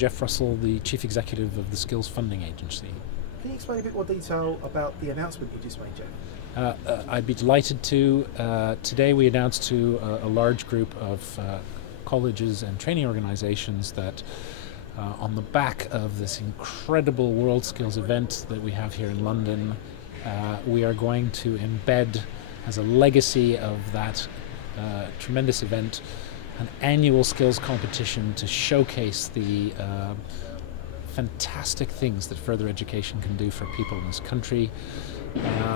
Geoff Russell, the Chief Executive of the Skills Funding Agency. Can you explain a bit more detail about the announcement you just made, Geoff? I'd be delighted to. Today we announced to a large group of colleges and training organizations that on the back of this incredible WorldSkills event that we have here in London, we are going to embed as a legacy of that tremendous event an annual skills competition to showcase the fantastic things that further education can do for people in this country.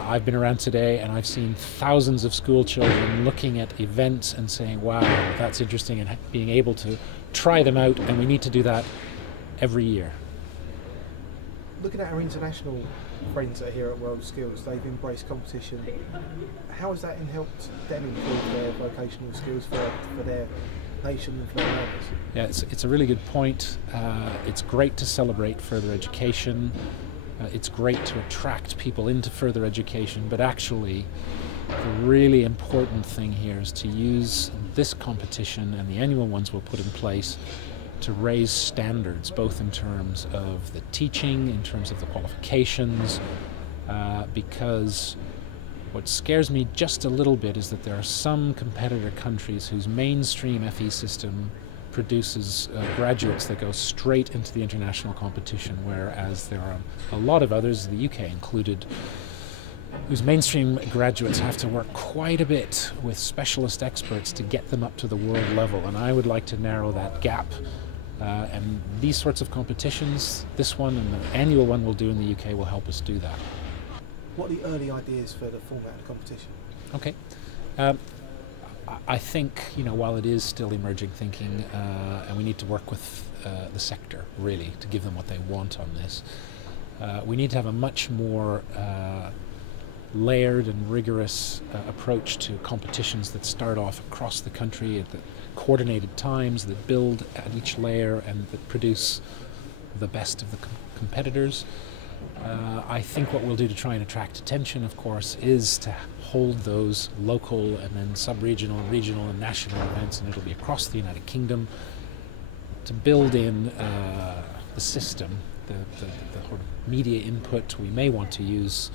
I've been around today and I've seen thousands of school children looking at events and saying, wow, that's interesting, and being able to try them out, and we need to do that every year. Looking at our international friends that are here at WorldSkills, they've embraced competition. How has that helped them improve their vocational skills for their nation and for their learners? Yeah, it's a really good point. It's great to celebrate further education. It's great to attract people into further education, but actually the really important thing here is to use this competition and the annual ones we'll put in place to raise standards, both in terms of the teaching, in terms of the qualifications, because what scares me just a little bit is that there are some competitor countries whose mainstream FE system produces graduates that go straight into the international competition, whereas there are a lot of others, the UK included, whose mainstream graduates have to work quite a bit with specialist experts to get them up to the world level, and I would like to narrow that gap. And these sorts of competitions, this one and the annual one we'll do in the UK, will help us do that. What are the early ideas for the format of the competition? Okay. I think, while it is still emerging thinking, and we need to work with the sector, really, to give them what they want on this, we need to have a much more layered and rigorous approach to competitions that start off across the country at the coordinated times, that build at each layer and that produce the best of the competitors. I think what we'll do to try and attract attention, of course, is to hold those local and then sub-regional, regional and national events, and it'll be across the United Kingdom, to build in the system, the sort of media input. We may want to use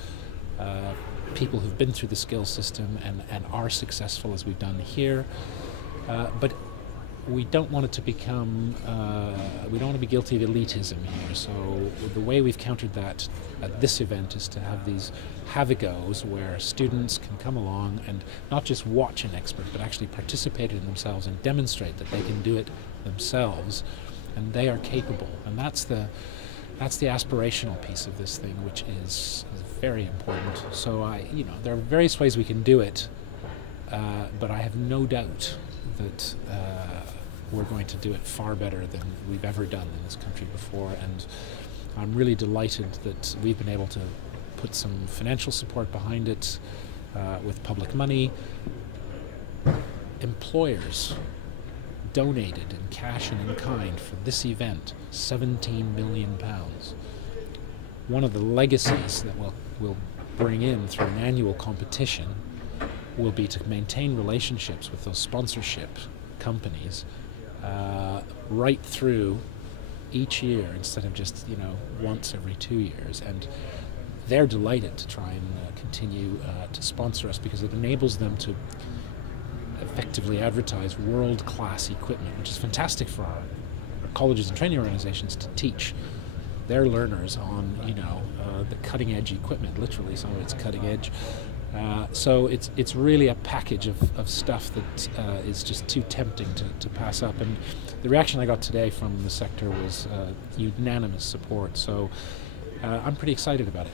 people who've been through the skills system and are successful, as we've done here, but we don't want it to become, we don't want to be guilty of elitism here. So the way we've countered that at this event is to have these have-a-goes where students can come along and not just watch an expert, but actually participate in themselves and demonstrate that they can do it themselves and they are capable. And that's the aspirational piece of this thing, which is very important. So there are various ways we can do it, but I have no doubt that we're going to do it far better than we've ever done in this country before, and I'm really delighted that we've been able to put some financial support behind it with public money. Employers donated in cash and in kind for this event £17 million. One of the legacies that we'll bring in through an annual competition will be to maintain relationships with those sponsorship companies right through each year, instead of just once every 2 years. And they're delighted to try and continue to sponsor us, because it enables them to effectively advertise world-class equipment, which is fantastic for our colleges and training organizations to teach their learners on the cutting-edge equipment. Literally, some of it's cutting edge. So it's really a package of stuff that is just too tempting to pass up. And the reaction I got today from the sector was unanimous support. So I'm pretty excited about it.